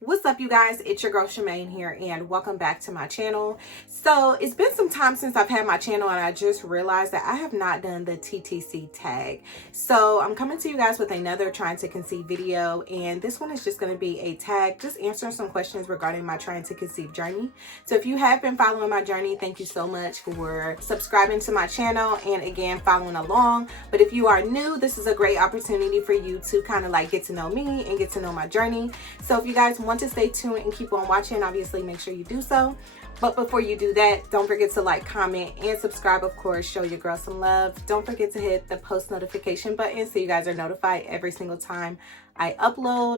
What's up, you guys? It's your girl Shamain here, and welcome back to my channel. So it's been some time since I've had my channel, and I just realized that I have not done the TTC tag. So I'm coming to you guys with another trying to conceive video, and this one is just going to be a tag, just answering some questions regarding my trying to conceive journey. So if you have been following my journey, thank you so much for subscribing to my channel and again following along. But if you are new, this is a great opportunity for you to kind of like get to know me and get to know my journey. So if you guys want to stay tuned and keep on watching, obviously make sure you do so. But before you do that, don't forget to like, comment, and subscribe. Of course, show your girl some love. Don't forget to hit the post notification button so you guys are notified every single time I upload.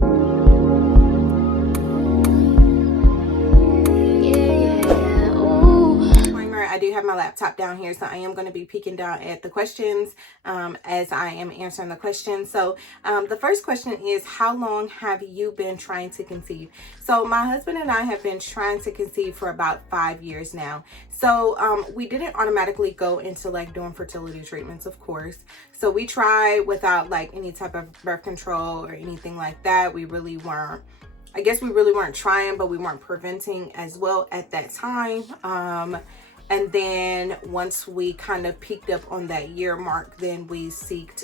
I do have my laptop down here, so I am going to be peeking down at the questions as I am answering the questions. So the first question is, how long have you been trying to conceive? So my husband and I have been trying to conceive for about 5 years now. So we didn't automatically go into like doing fertility treatments, of course. So we tried without like any type of birth control or anything like that. We really weren't, I guess we really weren't trying, but we weren't preventing as well at that time. And then once we kind of peaked up on that year mark, then we sought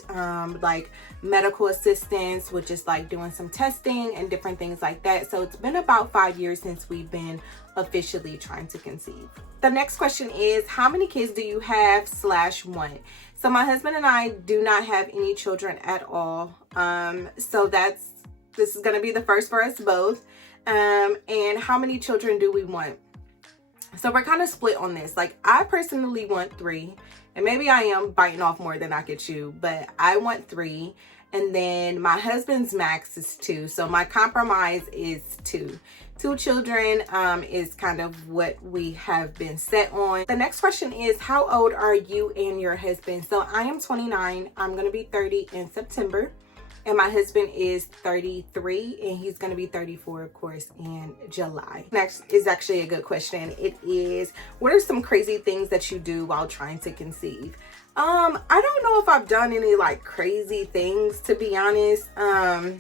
like medical assistance, which is like doing some testing and different things like that. So it's been about 5 years since we've been officially trying to conceive. The next question is, how many kids do you have / want? So my husband and I do not have any children at all. So this is gonna be the first for us both. And how many children do we want? So we're kind of split on this. Like, I personally want 3, and maybe I am biting off more than I could chew, but I want 3. And then my husband's max is 2. So my compromise is 2. 2 children is kind of what we have been set on. The next question is, how old are you and your husband? So I am 29. I'm going to be 30 in September. And my husband is 33, and he's going to be 34, of course, in July. Next is actually a good question. It is, what are some crazy things that you do while trying to conceive? I don't know if I've done any like crazy things, to be honest. I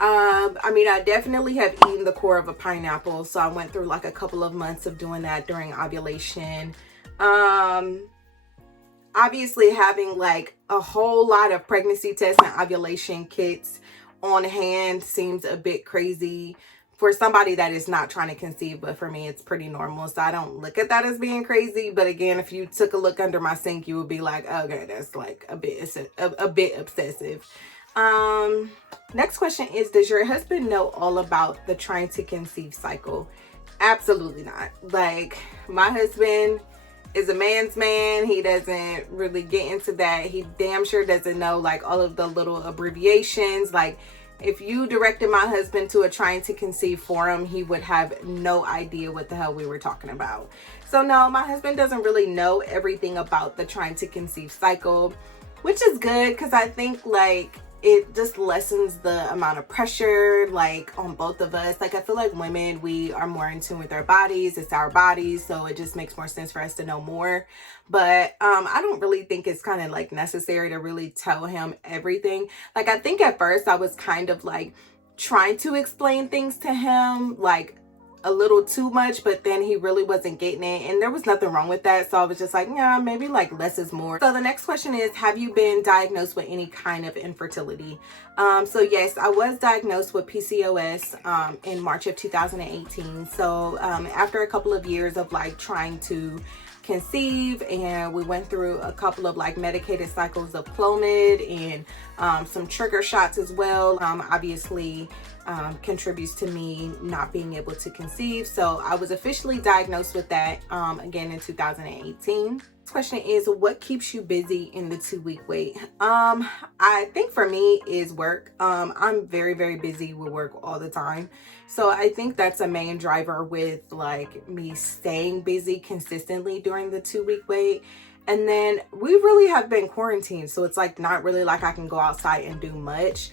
mean, I definitely have eaten the core of a pineapple. So I went through like a couple of months of doing that during ovulation. Obviously having like a whole lot of pregnancy tests and ovulation kits on hand seems a bit crazy for somebody that is not trying to conceive, but for me it's pretty normal, so I don't look at that as being crazy. But again, if you took a look under my sink, you would be like, okay, that's like a bit obsessive. Next question is, does your husband know all about the trying to conceive cycle? Absolutely not. Like, my husband is a man's man. He doesn't really get into that. He damn sure doesn't know like all of the little abbreviations. Like, if you directed my husband to a trying to conceive forum, he would have no idea what the hell we were talking about. So no, my husband doesn't really know everything about the trying to conceive cycle, which is good, because I think like it just lessens the amount of pressure like on both of us. Like, I feel like women, we are more in tune with our bodies. It's our bodies, so it just makes more sense for us to know more. But I don't really think it's kind of like necessary to really tell him everything. Like, I think at first I was kind of like trying to explain things to him like a little too much, but then he really wasn't getting it, and there was nothing wrong with that. So I was just like, yeah, maybe like less is more. So the next question is, have you been diagnosed with any kind of infertility? So yes, I was diagnosed with PCOS in March of 2018. So after a couple of years of like trying to conceive, and we went through a couple of like medicated cycles of Clomid and some trigger shots as well, obviously contributes to me not being able to conceive. So I was officially diagnosed with that again in 2018. This question is, what keeps you busy in the 2-week wait? I think for me is work. I'm very, very busy with work all the time. So I think that's a main driver with like me staying busy consistently during the 2-week wait. And then we really have been quarantined, so it's like not really like I can go outside and do much.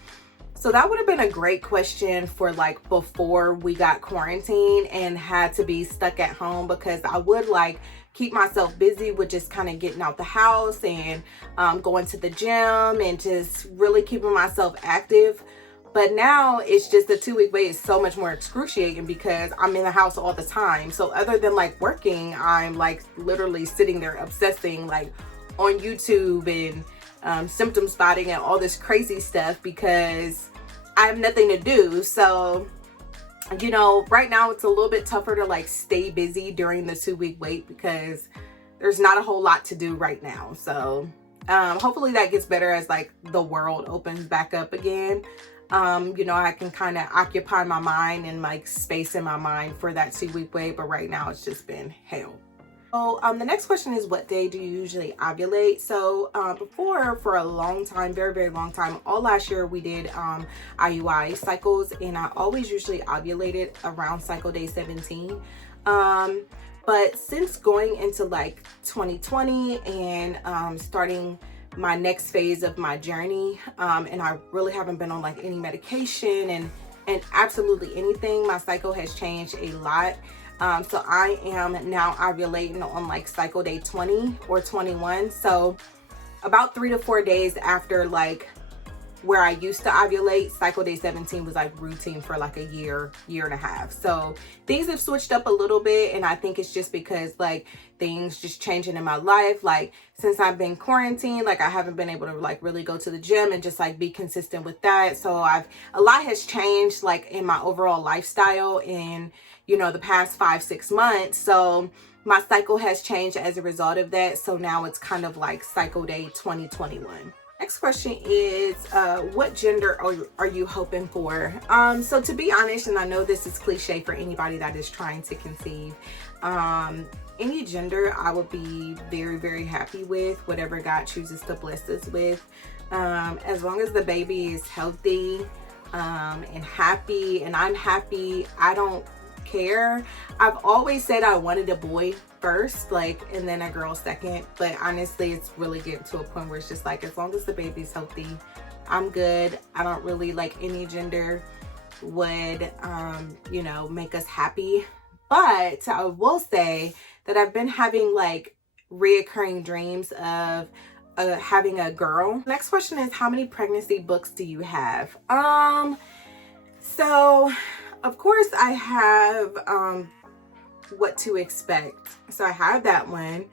So that would have been a great question for like before we got quarantined and had to be stuck at home, because I would like keep myself busy with just kind of getting out the house and going to the gym and just really keeping myself active. But now it's just the 2-week wait is so much more excruciating because I'm in the house all the time. So other than like working, I'm like literally sitting there obsessing like on YouTube and symptom spotting and all this crazy stuff because I have nothing to do. So, you know, right now it's a little bit tougher to like stay busy during the 2-week wait because there's not a whole lot to do right now. So hopefully that gets better as like the world opens back up again. You know, I can kind of occupy my mind and like space in my mind for that 2-week wait, but right now it's just been hell. So the next question is, what day do you usually ovulate? So before, for a long time, very, very long time, all last year we did IUI cycles, and I always usually ovulated around cycle day 17. But since going into like 2020 and starting my next phase of my journey, and I really haven't been on like any medication and absolutely anything, my cycle has changed a lot. So I am now ovulating on like cycle day 20 or 21. So about 3 to 4 days after like where I used to ovulate, cycle day 17 was like routine for like a year and a half. So things have switched up a little bit, and I think it's just because like things just changing in my life. Like since I've been quarantined, like I haven't been able to like really go to the gym and just like be consistent with that. So a lot has changed like in my overall lifestyle in, you know, the past 5-6 months. So my cycle has changed as a result of that. So now it's kind of like cycle day 2021. Next question is, what gender are you hoping for? So to be honest, and I know this is cliche for anybody that is trying to conceive, any gender I would be very, very happy with, whatever God chooses to bless us with. As long as the baby is healthy and happy, and I'm happy, I don't care. I've always said I wanted a boy first, like, and then a girl second, but honestly it's really getting to a point where it's just like, as long as the baby's healthy, I'm good. I don't really like any gender would you know, make us happy. But I will say that I've been having like reoccurring dreams of having a girl. Next question is, how many pregnancy books do you have? So of course I have What to Expect. So I have that one.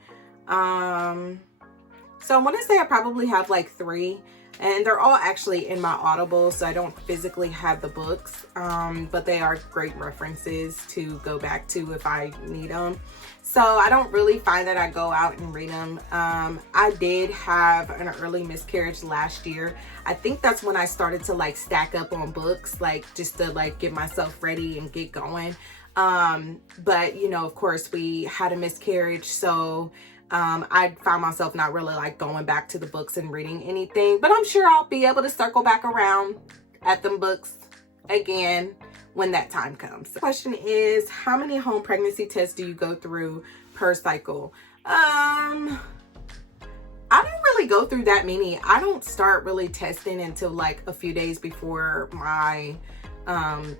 So I want to say I probably have like 3, and they're all actually in my Audible, so I don't physically have the books, but they are great references to go back to if I need them. So I don't really find that I go out and read them. I did have an early miscarriage last year. I think that's when I started to like stack up on books, like just to like get myself ready and get going. But you know, of course we had a miscarriage, so I found myself not really like going back to the books and reading anything, but I'm sure I'll be able to circle back around at them books again when that time comes. The question is, how many home pregnancy tests do you go through per cycle? I don't really go through that many. I don't start really testing until like a few days before my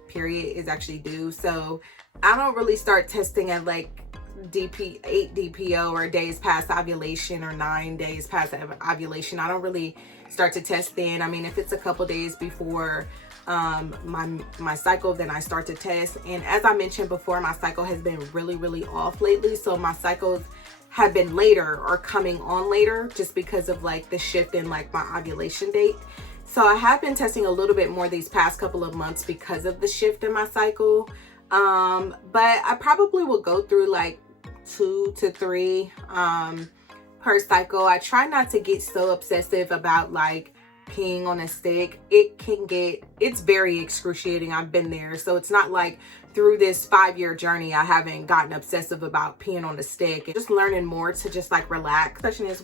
period is actually due. So I don't really start testing at like 8 DPO or days past ovulation or 9 days past ovulation. I don't really start to test then. I mean, if it's a couple days before my cycle, then I start to test. And as I mentioned before, my cycle has been really, really off lately. So my cycles have been later or coming on later just because of like the shift in like my ovulation date. So I have been testing a little bit more these past couple of months because of the shift in my cycle. But I probably will go through like 2 to 3 per cycle. I try not to get so obsessive about like peeing on a stick. It's very excruciating. I've been there. So it's not like through this 5-year journey I haven't gotten obsessive about peeing on a stick. Just learning more to just like relax. The question is,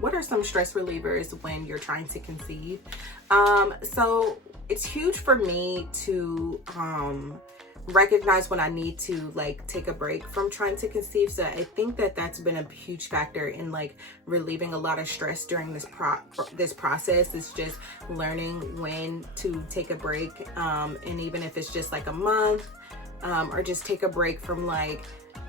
what are some stress relievers when you're trying to conceive? So it's huge for me to recognize when I need to like take a break from trying to conceive. So I think that that's been a huge factor in like relieving a lot of stress during this process. Is just learning when to take a break, and even if it's just like a month, or just take a break from like,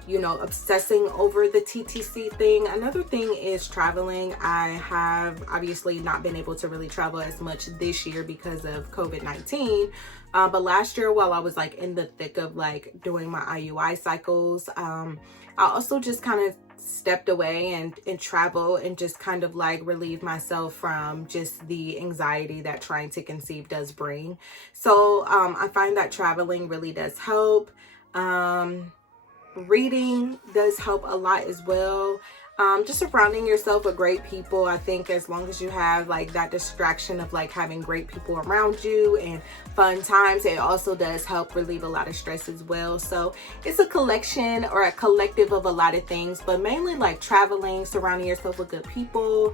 you know, obsessing over the TTC thing. Another thing is traveling. I have obviously not been able to really travel as much this year because of COVID-19. But last year, while I was like in the thick of like doing my IUI cycles, I also just kind of stepped away and travel and just kind of like relieve myself from just the anxiety that trying to conceive does bring. So I find that traveling really does help. Reading does help a lot as well. Just surrounding yourself with great people. I think as long as you have like that distraction of like having great people around you and fun times, it also does help relieve a lot of stress as well. So it's a collection or a collective of a lot of things, but mainly like traveling, surrounding yourself with good people,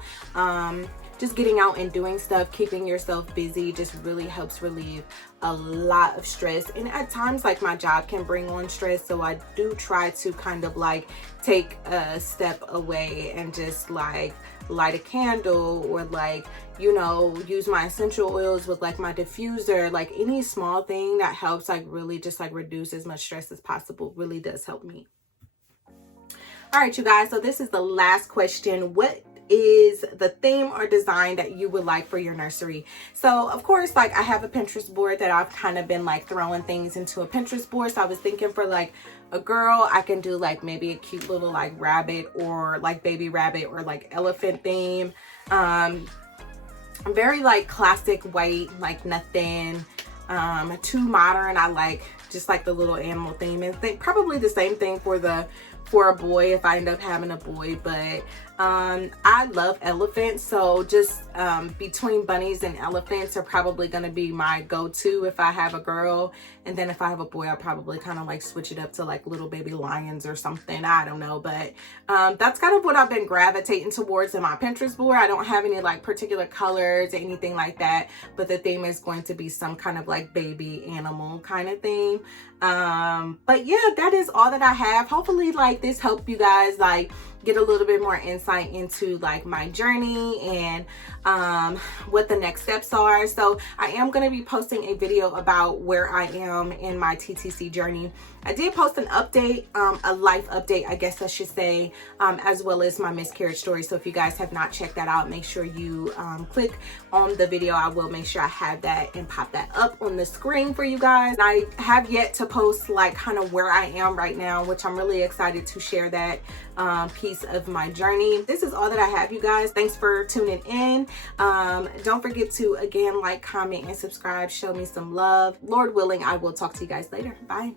just getting out and doing stuff, keeping yourself busy just really helps relieve a lot of stress. And at times like my job can bring on stress, so I do try to kind of like take a step away and just like light a candle or like, you know, use my essential oils with like my diffuser. Like any small thing that helps like really just like reduce as much stress as possible really does help me. All right, you guys, so this is the last question. What is the theme or design that you would like for your nursery? So of course, like I have a Pinterest board that I've kind of been like throwing things into a Pinterest board. So I was thinking for like a girl, I can do like maybe a cute little like rabbit or like baby rabbit or like elephant theme. Very like classic white, like nothing too modern. I like just like the little animal theme, and think probably the same thing for a boy if I end up having a boy. But I love elephants, so just between bunnies and elephants are probably going to be my go-to if I have a girl. And then if I have a boy, I'll probably kind of like switch it up to like little baby lions or something. I don't know, but that's kind of what I've been gravitating towards in my Pinterest board. I don't have any like particular colors or anything like that, but the theme is going to be some kind of like baby animal kind of theme. But yeah, that is all that I have. Hopefully like this helped you guys like get a little bit more insight into like my journey and what the next steps are. So I am going to be posting a video about where I am in my TTC journey. I did post an update, a life update, I guess I should say, as well as my miscarriage story. So if you guys have not checked that out, make sure you click on the video. I will make sure I have that and pop that up on the screen for you guys. I have yet to post like kind of where I am right now, which I'm really excited to share that piece of my journey. This is all that I have, you guys. Thanks for tuning in. Don't forget to again like, comment, and subscribe. Show me some love. Lord willing, I will talk to you guys later. Bye.